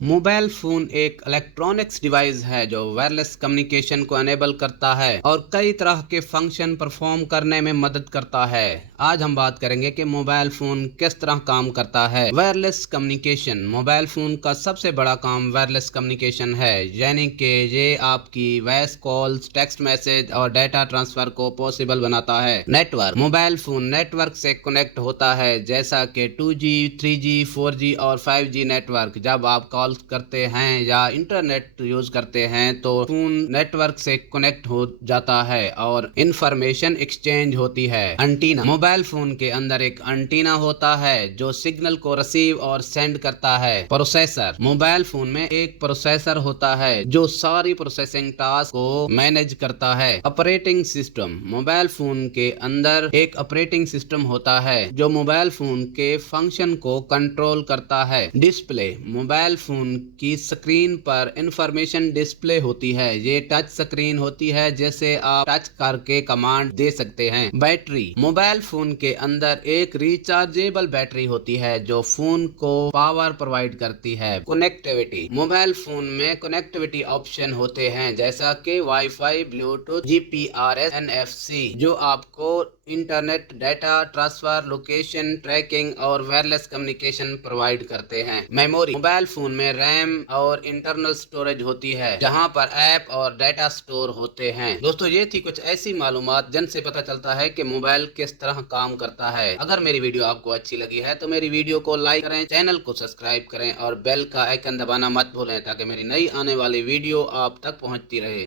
Mobile phone एक electronics device है जो वायरलेस कम्युनिकेशन को एनेबल करता है और कई तरह के फंक्शन परफॉर्म करने में मदद करता है। आज हम बात करेंगे कि मोबाइल फोन किस तरह काम करता है। वायरलेस कम्युनिकेशन, मोबाइल फोन का सबसे बड़ा काम वायरलेस कम्युनिकेशन है, यानी कि ये आपकी वॉइस कॉल्स, टेक्स्ट मैसेज और डेटा ट्रांसफर को पॉसिबल बनाता है। नेटवर्क, मोबाइल फोन नेटवर्क से कनेक्ट होता है, जैसा कि 2G, 3G, 4G और 5G नेटवर्क। जब आप कॉल करते हैं या इंटरनेट यूज करते हैं तो फोन नेटवर्क से कनेक्ट हो जाता है और इंफॉर्मेशन एक्सचेंज होती है। एंटीना, मोबाइल फोन के अंदर एक एंटीना होता है जो सिग्नल को रिसीव और सेंड करता है। प्रोसेसर, मोबाइल फोन में एक प्रोसेसर होता है जो सारी प्रोसेसिंग टास्क को मैनेज करता है। ऑपरेटिंग सिस्टम, मोबाइल फोन के अंदर एक ऑपरेटिंग सिस्टम होता है जो मोबाइल फोन के फंक्शन को कंट्रोल करता है। डिस्प्ले, मोबाइल फोन की स्क्रीन पर इंफॉर्मेशन डिस्प्ले होती है। ये टच स्क्रीन होती है जिसे आप टच करके कमांड दे सकते हैं। बैटरी, मोबाइल फोन के अंदर एक रिचार्जेबल बैटरी होती है जो फोन को पावर प्रोवाइड करती है। कनेक्टिविटी, मोबाइल फोन में कनेक्टिविटी ऑप्शन होते हैं जैसा कि वाईफाई, ब्लूटूथ, जीपीआरएस, एनएफसी, जो आपको internet data transfer, location tracking और वायरलेस कम्युनिकेशन प्रोवाइड करते हैं। मेमोरी, मोबाइल फोन में रैम और इंटरनल स्टोरेज होती है जहां पर ऐप और डेटा स्टोर होते हैं। दोस्तों, ये थी कुछ ऐसी मालूमात जिनसे पता चलता है कि मोबाइल किस तरह काम करता है। अगर मेरी वीडियो आपको अच्छी लगी है तो मेरी वीडियो को लाइक करें, चैनल को सब्सक्राइब करें और बेल का आइकन दबाना मत भूलें ताकि मेरी नई आने वाली वीडियो आप तक पहुंचती रहे।